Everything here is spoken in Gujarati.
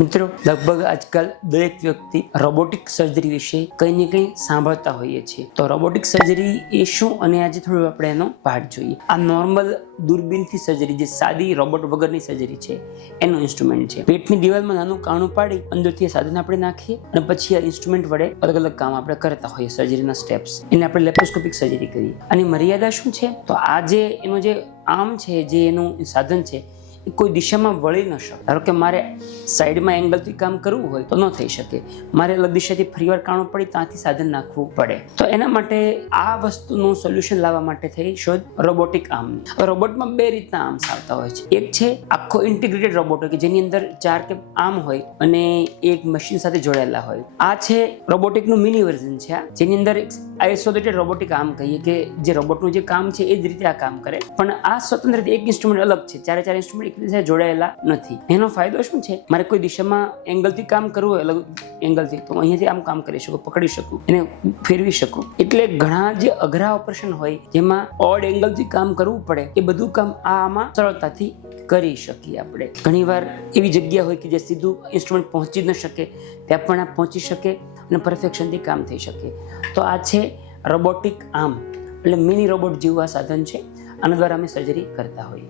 મિત્રો, લગભગ આજકાલ દરેક વ્યક્તિ રોબોટિક સર્જરી વિશે કંઈ ને કંઈ સાંભળતા હોઈએ છીએ. તો રોબોટિક સર્જરી એ શું, અને આજે થોડું આપણે એનો પાર્ટ જોઈએ. આ નોર્મલ દૂરબીનથી સર્જરી, જે સાદી રોબોટ વગરની સર્જરી છે, એનો ઇન્સ્ટ્રુમેન્ટ છે. પેટની દિવાલમાં નાનું કાણું પાડી અંદરથી સાધન આપણે નાખીએ અને પછી આ ઇન્સ્ટ્રુમેન્ટ વડે અલગ અલગ કામ આપણે કરતા હોઈએ, સર્જરીના સ્ટેપ્સ. એને આપણે લેપ્રોસ્કોપિક સર્જરી કરીએ. આની મર્યાદા શું છે? તો આ જે એનો જે આર્મ છે, જે એનું સાધન છે, એ કોઈ દિશામાં વળી ન શકે. ધારો કે મારે સાઈડમાં એંગલથી કામ કરવું હોય તો ન થઈ શકે. મારે અલગ દિશાથી ફરીવાર કાણું પડી ત્યાંથી સાધન નાખવું પડે. તો એના માટે આ વસ્તુનું સોલ્યુશન લાવવા માટે થઈ શોધ રોબોટિક આર્મની. રોબોટમાં બે રીતના આર્મ્સ આવતા હોય છે. એક છે આખો ઇન્ટિગ્રેટેડ રોબોટ કે જેની અંદર 4 કે આર્મ હોય અને એક મશીન સાથે જોડાયેલા હોય. આ છે રોબોટિકનું મિની વર્ઝન છે, જેની અંદર આઇસોલેટેડ રોબોટિક આર્મ કહીએ, કે જે રોબોટનું જે કામ છે એ જ રીતે આ કામ કરે. પણ આ સ્વતંત્ર એક ઇન્સ્ટ્રુમેન્ટ અલગ છે. 4 ઇન્સ્ટ્રુમેન્ટ એકબીજા જોડાયેલા નથી. એનો ફાયદો શું છે? મારે કોઈ દિશામાં એંગલથી કામ કરવું હોય, અલગ એંગલથી, તો અહીંયાથી આમ કામ કરી શકું, પકડી શકું, એને ફેરવી શકું. એટલે ઘણા જે અઘરા ઓપરેશન હોય જેમાં ઓડ એંગલથી કામ કરવું પડે, એ બધું કામ આમાં સરળતાથી કરી શકીએ આપણે. ઘણીવાર એવી જગ્યા હોય કે જે સીધું ઇન્સ્ટ્રુમેન્ટ પહોંચી ન શકે, ત્યાં પણ આ પહોંચી શકે અને પરફેક્શનથી કામ થઈ શકે. તો આ છે રોબોટિક આર્મ, એટલે મિની રોબોટ જેવું આ સાધન છે. આના દ્વારા અમે સર્જરી કરતા હોઈએ.